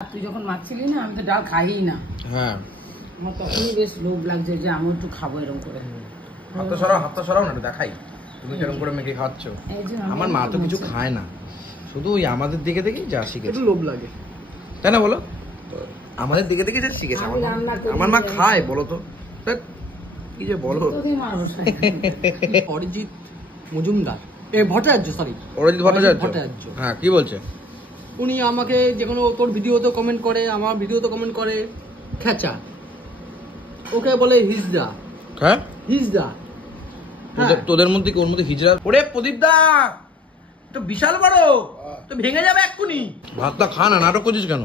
তুই যখন মাখছিলি না আমি তো ডাল খাই না। হ্যাঁ আমার তখনই বেশ লোভ লাগছে যে আমি একটু খাবো এরকম করে। হাতটা সরাও না দেখাই তুমি কেরম করে মেখে খাচ্ছ। আমার মা তো কিছু খায় না, শুধু ওই আমাদের দিকে দেখেই যা শিখেছে। একটু লোভ লাগে তাই না বলো? আমাদের দিকে দেখে যা শিখেছে। আমার মা খায় বলো তো, কি যে বলো। অরিজিৎ মজুমদার ভট্টাচার্য, সরি অরিজিৎ ভট্টাচার্য। হ্যাঁ কি বলছে? উনি আমাকে যে কোনো তোর ভিডিওতে কমেন্ট করে, আমার ভিডিওতে কমেন্ট করে খেচা, ওকে বলে হিজড়া। হ্যাঁ হিজড়া। তোদের মধ্যে কি ওর মধ্যে হিজড়া? ওরে প্রদীপ দা তো বিশাল বড়, তো ভেঙে যাবে এক্ষুনি। ভাতটা খা না, নাটক করছিস কেন?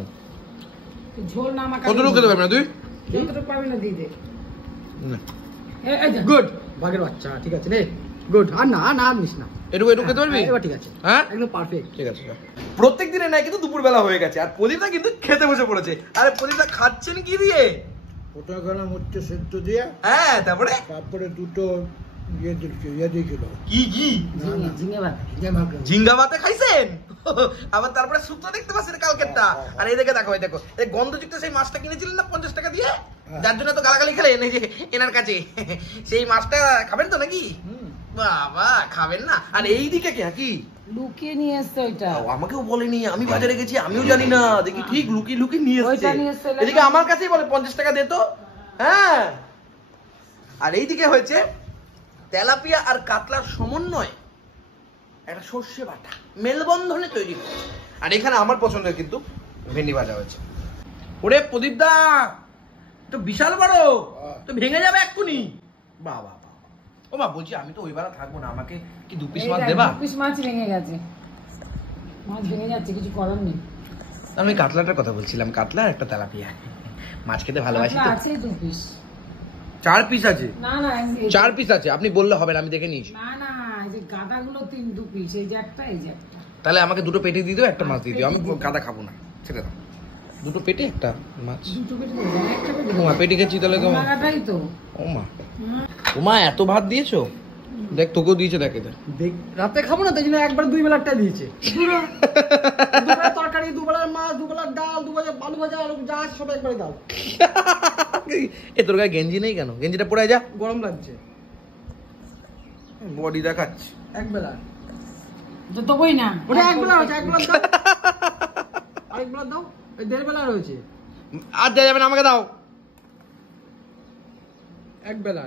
ঝোল না মাখা কতটুকু খেতে পারবি না তুই? যতটুকু পাবি না দিয়ে দে। গুড, বাঘের বাচ্চা, ঠিক আছে রে, গুড। আর না না নিস না, এটুকু খেতে পারবি? এবার ঠিক আছে, হ্যাঁ একদম পারফেক্ট, ঠিক আছে। প্রত্যেক দিনে নাই কিন্তু দুপুর বেলা হয়ে গেছে আর প্রদীপদা কিন্তু খেতে বসে পড়েছে। আরে প্রদীপদা খাচ্ছেন কি দিয়ে? ওটা গেলাম হচ্ছে সেদ্ধ দিয়ে, হ্যাঁ তারপরে দুটো ইয়ে দিয়েছিল কি কি ঝিঙে ভাত। ঝিঙ্গা ভাতে খাইছেন? আবার তারপরে শুক্তো দেখতে পাচ্ছেন কালকেরটা। আর এই দেখে দেখো, এই দেখো এই গন্ধযুক্ত সেই মাছটা কিনেছিলেন না 50 টাকা দিয়ে, যার জন্য তো গালাগালি খেলেন এই যে এনার কাছে। সেই মাছটা খাবেন তো নাকি? বাবা খাবেন না। আর এই দিকে কি লুকিয়ে নিয়ে এসছে ওইটা। আমাকেও বলেনি, আমি বাজারে গেছি আমিও জানি না, দেখি ঠিক লুকিয়ে লুকিয়ে নিয়ে ওইটা নিয়ে এসেছে। এসছে। এদিকে আমার কাছেই বলে 50 টাকা দে তো। হ্যাঁ আর এইদিকে হয়েছে তেলাপিয়া আর কাতলার সমন্বয় একটা সর্ষে বাটা মেলবন্ধনে তৈরি হয়েছে। আর এখানে আমার পছন্দের কিন্তু ভেন্ডি ভাজা হয়েছে। ওরে প্রদীপ দা তো বিশাল বড়, তো ভেঙে যাবে এক্ষুনি। বাবা ও মা বলছি আমি তো ওই বেলা থাকবো না, আমাকে কি 2 পিস মাছ দেবা? 2 পিস মাছ ভেঙে গেছে, মাছ ভেঙে যাচ্ছে, কিছু করার নেই। আমি কাতলাটার কথা বলছিলাম, কাতলা আর একটা তেলাপিয়া। মাছ খেতে ভালোবাসি তো। আছে 2 পিস। 4 পিস আছে? না না 4 পিস আছে, আপনি বললে হবে না, আমি দেখে নিয়েছি। না না এই যে গাদাগুলো 2 পিস, এই যে একটা এই যে একটা। তাহলে আমাকে 2টো পেটি দিয়ে দিও, একটা মাছ দিয়ে দিও। আমি গাদা খাবো না, ছেড়ে দাও। 2টো পেটি একটা মাছ। 2 পেটি দেবো, একটা পেটি ও মা পেটি খেয়েছি তাহলে কেমন? লাগাটাই তো। ও মা এত ভাত দিয়েছো? দেখ তোকেও দিয়েছে, দেখে দেখ রাতে খাবো না, তাই জন্য একবার 2 বেলাটা দিয়েছে। দুবেলা তরকারি, দুবেলার মাছ, দুবেলার ডাল, দুবেলা আলু ভাজা, আলু যা আছে সব একবারে দাও। এ তোর গায়ে গেঞ্জি নেই কেন? গেঞ্জিটা পরে যা, গরম লাগছে। বডি দেখাচ্ছে। এক বেলা তো তবই না ওটা এক বেলা হয়েছে, এক বেলা দাও, আরেক বেলা দাও, এই 1.5 বেলা রয়েছে। আর দেওয়া যাবে না, আমাকে দাও। এক বেলা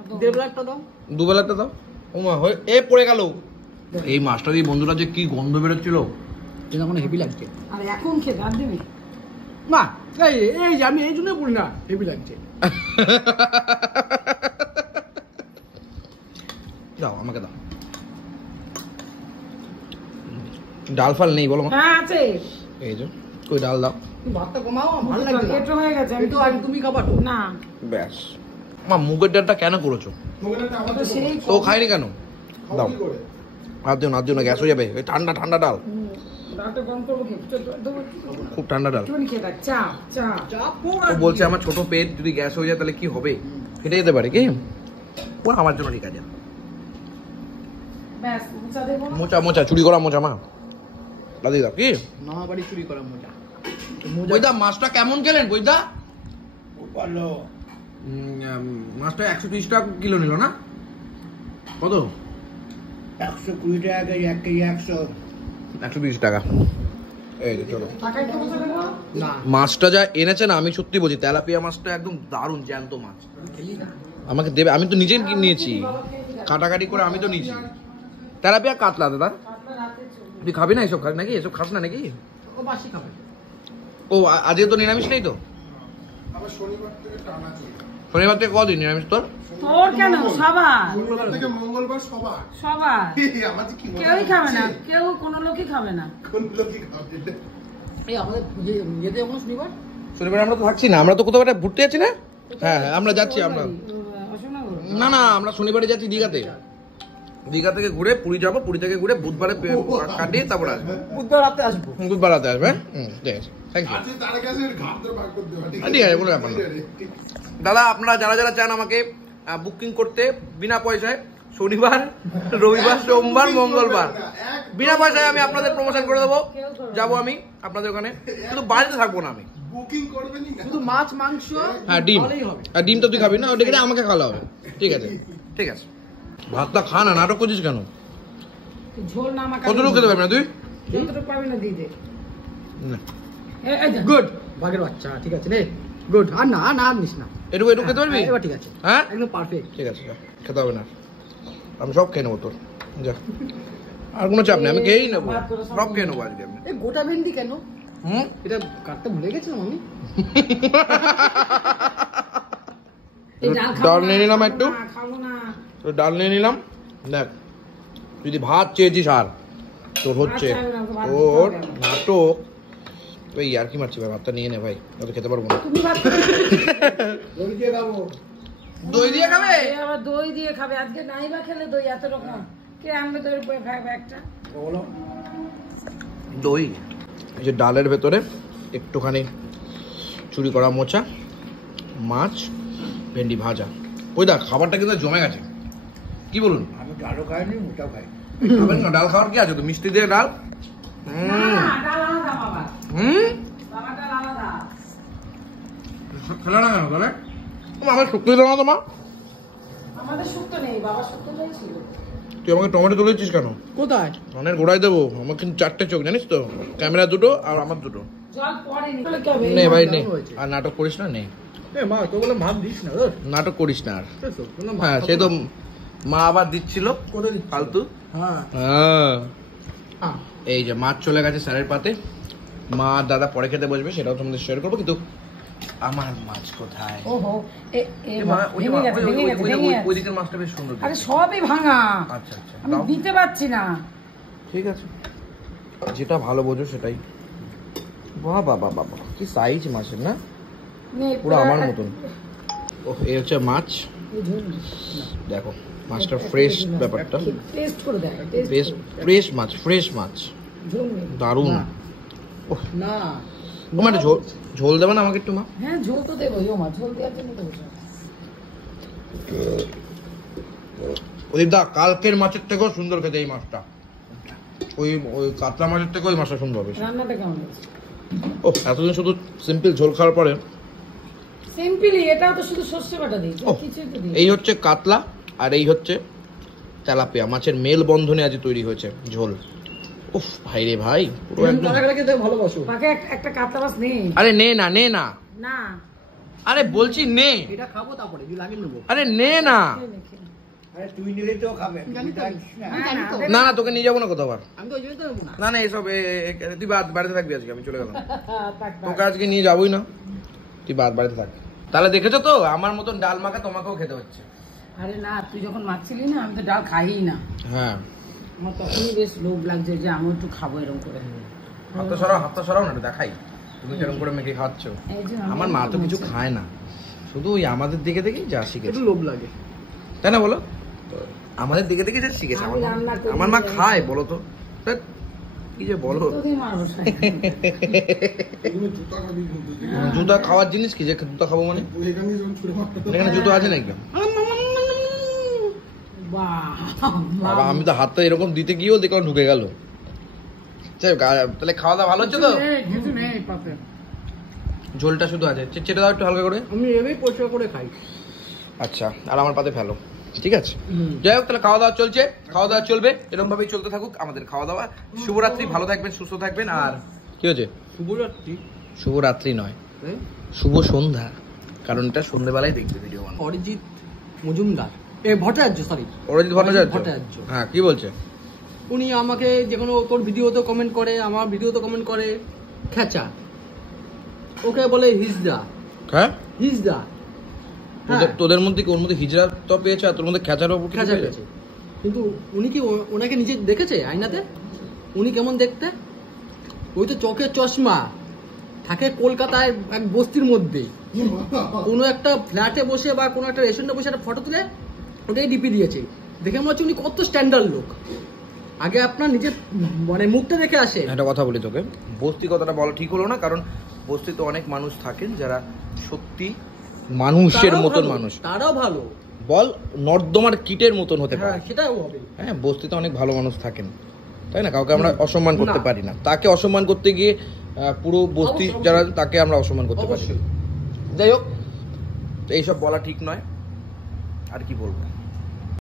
1.5 বেলাটা দাও, 2 বেলাটা দাও। ও মা হয়ে এ পড়ে গেল। এই মাছটা দিয়ে বন্ধুরা যে কি গন্ধ বেরোচ্ছিল, এটা এখন হেভি লাগছে। আর এখন খেতে আর দিবি না, এই এই আমি এই জন্য বলি না হেভি লাগছে। দাও আমাকে দাও। ডাল ফাল নেই বলো? হ্যাঁ আছে, এই যে কই ডাল দাও। তুমি ভাতটা কমাও, ভালো লাগছে না। পেট হয়ে গেছে, আমি তো আগে তুমি খাবার তো না। ব্যাস মা মুগের ডালটা কেন করেছো? তো সেই তো খাইনি কেন? দাও আর দিও না, দিও না, গ্যাস হয়ে যাবে। ওই ঠান্ডা ঠান্ডা ডাল, ডালটা গরম করবো কি? খুব ঠান্ডা ডাল। একটুখানি খেয়ে থাক, চা চা চাপ ও বলছে আমার ছোট পেট, যদি গ্যাস হয়ে যায় তাহলে কি হবে? ফেটে যেতে পারে কি? ও আমার জন্য ঠিক আছে। ব্যাস চা দেবো না? মোচা মোচা চুরি করা মোচা মা দাদি দা কি মামা বাড়ি চুরি করা মজা। বইদা মাছটা কেমন খেলেন বইদা? ভালো। মাছটা 130 টাকা কিলো নিল না? কত? 120 টাকা কেজি, 1 কেজি 100। 120 টাকা। এই যে চলো। টাকা একটু বসে দেবো না মাছটা যা এনেছে না, আমি সত্যি বলছি তেলাপিয়া মাছটা একদম দারুণ জ্যান্ত মাছ। খেলি না, আমাকে দেবে, আমি তো নিজেই নিয়েছি, কাটাকাটি করে আমি তো নিয়েছি। তেলাপিয়া কাতলা দাদা, তুই খাবি না এসব? নাকি এসব খাস না নাকি? ও বাসি খাবে। ও আজকে তো নিরামিষ নেই তো? আবার শনিবার থেকে টানা চলে। শনিবার থেকে কদিন নিরামিষ তোর? তোর কেন? সবার শনিবার থেকে মঙ্গলবার সবার। সবার আমার যে কি কেউই খাবে না, কেউ কোনো লোকই খাবে না। কোন লোকই খাবে? এই আমাদের যেতে এখন শনিবার। শনিবার আমরা তো থাকছি না, আমরা তো কোথাও একটা ঘুরতে যাচ্ছি না? হ্যাঁ হ্যাঁ আমরা যাচ্ছি। আমরা অশোকনগর? না না আমরা শনিবারে যাচ্ছি দীঘাতে। দীঘা থেকে ঘুরে পুরী যাবো, পুরী থেকে ঘুরে বুধবারে কাটিয়ে তারপর আসবো। বুধবার রাতে আসবো। বুধবার রাতে আসবে। ঠিক আছে, থ্যাংক ইউ। আজকে তার কাছে ঘাট ধরে বার করতে হবে। ঠিক আছে, কোনো ব্যাপার না। দাদা আপনারা যারা যারা চান আমাকে বুকিং করতে বিনা পয়সায়, শনিবার, রবিবার, সোমবার, মঙ্গলবার বিনা পয়সায় আমি আপনাদের প্রমোশন করে দেবো। যাবো আমি আপনাদের ওখানে, শুধু বাড়িতে থাকবো না আমি। শুধু মাছ মাংস হ্যাঁ ডিম, ভালোই হবে। আর ডিম তো তুই খাবি না, ওটা কিনে আমাকে খাওয়া হবে। ঠিক আছে ঠিক আছে, ভাতটা খা না, নাটক করছিস কেন? ঝোল না আমার কতটুকু খেতে পারবি না তুই? যতটুকু পাবি না দিয়ে দে। না, এই যা। গুড বাঘের বাচ্চা, ঠিক আছে রে, গুড। আর না না আর নিস না, এটুকু এটুকু খেতে পারবি? এবার ঠিক আছে, হ্যাঁ একদম পারফেক্ট। ঠিক আছে, যা, খেতে হবে না, আমি সব খেয়ে নেবো তোর, যা। আর কোনো চাপ নেই, আমি খেয়েই নেবো, সব খেয়ে নেবো আজকে আমি। এই গোটা ভেন্ডি কেন? হুম, এটা কাটতে ভুলে গেছিলাম আমি। এই ডাল খাবো ডাল না, নিয়ে নিলাম খাবো একটু। না, খাবো না। তো ডাল নিয়ে নিলাম। দেখ, যদি ভাত চেয়েছিস আর তোর হচ্ছে আচ্ছা, আমি ভাত তোর দিতে হবে। নাটক, তুই আর কি মারছি ভাই, ভাতটা নিয়ে নে ভাই, আমি খেতে পারবো না। তুমি ভাত খাবে? দই দিয়ে খাবো। দই দিয়ে খাবে? এ আবার দই দিয়ে খাবে, আজকে নাই বা খেলে দই এত রকম কে আনবে দই একটা? বলো। দই, এই যে ডালের ভেতরে একটুখানি চুরি করা মোচা, মাছ, ভেন্ডি ভাজা। ওই দেখ খাবারটা কিন্তু জমে গেছে, কি বলুন? আমি ডালও খাইনি, মোটাও খাই। খাবেন না? ডাল খাওয়ার কি আছে, তো মিষ্টি দিয়ে ডাল। না, ডাল আলাদা বাবা। হুম, বাবা ডাল আলাদা। খেলে না কেন তাহলে? আমার শুক্তো দিল না তোমার? আমাদের শুক্তো নেই, বাবার শুক্তো ছিল। তুই আমাকে টমেটো তুলেছিস কেন? কোথায়? কানের গোড়ায় দেবো, আমার কিন্তু 4টে চোখ জানিস তো, ক্যামেরা দুটো আর আমার দুটো। জল পড়েনি তাহলে কি হবে? নে ভাই নে, দারুণ হয়েছে। আর নাটক করিস না, নে এ মা তো বললাম ভাত দিস না রে। নাটক করিস না আর। এই তো, বললাম ভাত হ্যাঁ খাবো সে তো না। মা আবার দিচ্ছিল কোথায় দিচ্ছিস? ফালতু। হ্যাঁ হ্যাঁ, এই যে মাছ চলে গেছে স্যারের পাতে, মা আর দাদা পরে খেতে বসবে, সেটাও তোমাদের শেয়ার করবো। কিন্তু আমার মাছ কোথায়? ওহো, এ এ ওই ভেঙে গেছে, ভেঙে গেছে, ভেঙে গেছে। দিকের মাছটা বেশ সুন্দর। আরে সবই ভাঙা, আচ্ছা আচ্ছা, আমি দাও। দিতে পারছি না। ঠিক আছে, যেটা ভালো বোঝো সেটাই। বাহ বাহ বাহ বাহ, কি সাইজ মাছের না, নে, পুরো আমার মতন। ও, এই হচ্ছে মাছ, এই ঝোল না। দেখো মাছটা ফ্রেশ, ব্যাপারটা টেস্ট করে দেখ, টেস্ট বেশ ফ্রেশ মাছ, ফ্রেশ মাছ, ঝোল নেই। দারুণ। না। না ও মানে ঝোল, ঝোল দেবে না আমাকে একটু মা? হ্যাঁ ঝোল তো দেবো, মা ঝোল দেওয়ার জন্য দেবো। ওই দা, কালকের মাছের থেকেও সুন্দর খেতে এই মাছটা, ওই ওই কাতলা মাছের থেকেও ওই মাছটা সুন্দর বেশি। রান্নাটা কেমন হয়েছে? ও, এতদিন শুধু সিম্পল ঝোল খাওয়ার পরে সিম্পলি, এটাও তো শুধু সর্ষে বাটা দিই, ও, কিছুই তো দিই। এই হচ্ছে কাতলা আর এই হচ্ছে তেলাপিয়া মাছের মেল বন্ধনে আজ তৈরি হয়েছে ঝোল। উফ ভাই রে ভাই, পুরো একদম। কালাকালা খেতে ভালোবাসো। পাকে একটা কাতলা মাছ নেই। আরে নে না, নে না, না, আরে বলছি নে, এটা খাবো তারপরে যদি লাগে নেবো। আরে নে না। খেয়ে নে, খেয়ে নে। আরে তুই নিলে তো খাবে, জানি তুই তো। তো আনিস না। না, না, দেখ- না না, তোকে নিয়ে যাবো না কোথাও আর। আমি তো ওই জন্যই তো নেবো না। না না, এসব তুই বাড়িতে থাকবি আজকে, আমি চলে গেলাম। থাক, থাক। তোকে আজকে নিয়ে যাবোই না, তুই বাড়িতে থাক। তাহলে দেখেছো তো, আমার মতন ডাল মাখা তোমাকেও খেতে হচ্ছে। আরে না, তুই যখন মাখছিলি না, আমি তো ডাল খাই না। হ্যাঁ, আমার তখনই বেশ লোভ লাগছে যে আমি একটু খাবো এরকম করে। হাতটা সরাও না, একটু দেখাই তুমি কেরকম করে মেখে খাচ্ছ। এই যে আমি আমার মা তো কিছু খায় না, শুধু ওই আমাদের দিকে দেখেই যা শিখেছে, একটু লোভ লাগে। তাই না বলো? আমাদের দিকে দেখে যা শিখেছে। আমি রান্না করি। আমার মা খায় বলো তো? ধ্যাৎ, কি যে বলো, তোকেই মারবো সাই। জুতা খাওয়ার জিনিস কি, যে জুতা খাবো মানে? এখানে জুতো আছে নাকি? বাবা, আমি তো হাতটা এরকম দিতে গিয়েও দেখলাম ঢুকে গেল। তাহলে খাওয়া দাওয়া ভালো হচ্ছে তো? কিছু নেই পাতে। ঝোলটা শুধু আছে, চেটে দাও একটু হালকা করে। আমি এভাবেই পরিষ্কার করে খাই। আচ্ছা, আর আমার পাতে ফেলো, ঠিক আছে? যাই হোক, তাহলে খাওয়া দাওয়া চলছে, খাওয়া দাওয়া চলবে, এরকম ভাবেই চলতে থাকুক আমাদের খাওয়া দাওয়া। শুভরাত্রি, ভালো থাকবেন, সুস্থ থাকবেন। আর কি হয়েছে? শুভরাত্রি। শুভরাত্রি নয়, শুভ সন্ধ্যা, কারণ এটা সন্ধ্যেবেলায় দেখবে ভিডিও বানাবো। অরিজিৎ মজুমদার, ভট্টাচার্য, সরি অরিজিৎ ভট্টাচার্য। ভট্টাচার্য। হ্যাঁ, কি বলছে? উনি আমাকে যে কোনো তোর ভিডিওতে কমেন্ট করে, আমার ভিডিওতে কমেন্ট করে, খেচা। ওকে বলে হিজদা, হ্যাঁ, হিজদা। হ্যাঁ, তোদের মধ্যে কি, ওর মধ্যে হিজড়া তো পেয়েছে, আর তোর মধ্যে খেচার উপর খেচা পেয়েছে। কিন্তু উনি কি ওনাকে নিজে দেখেছে আয়নাতে? উনি কেমন দেখতে? ওই তো চোখের চশমা, থাকে কলকাতায় এক বস্তির মধ্যে, কোনো একটা ফ্ল্যাটে বসে বা কোনো একটা রেস্টুরেন্টে বসে একটা ফটো তুলে ওটাই ডিপি দিয়েছে। দেখে মনে হচ্ছে উনি কত স্ট্যান্ডার্ড লোক। আগে আপনার নিজের মানে মুখটা দেখে আসে। একটা কথা বলি তোকে, বস্তি কথাটা বলা ঠিক হলো না, কারণ বস্তিতে অনেক মানুষ থাকেন যারা সত্যি মানুষের তারাও মতন ভালো, মানুষ। তারাও ভালো। বল নর্দমার কিটের মতন হতে হ্যাঁ পারে। সেটাও হবে। হ্যাঁ, বস্তিতে অনেক ভালো মানুষ থাকেন, তাই না? কাউকে আমরা অসম্মান করতে না। পারি না, তাকে অসম্মান করতে গিয়ে পুরো বস্তি অবশ্যই, যারা তাকে আমরা অসম্মান করতে পারি। অবশ্যই। যাই হোক, এইসব বলা ঠিক নয়, আর কি বলবো।